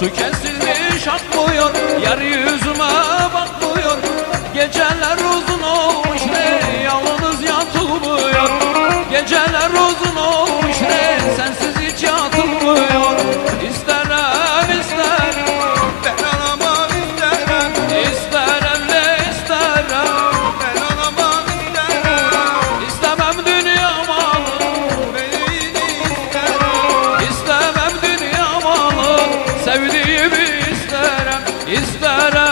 Su kesilmiş akmıyor, yar yüzüme bakmıyor. Geceler uzun olmuş ne yalnız yatılmıyor. Geceler uzun olmuş ne sensiz hiç yatılmıyor. İsterim isterim, Ben alamam isterim, isterim ne isterim. ben alamam isterim, İstemem dünya malı, beni isterim. istemem dünya malı. Sevdiğimi isterim, isterim.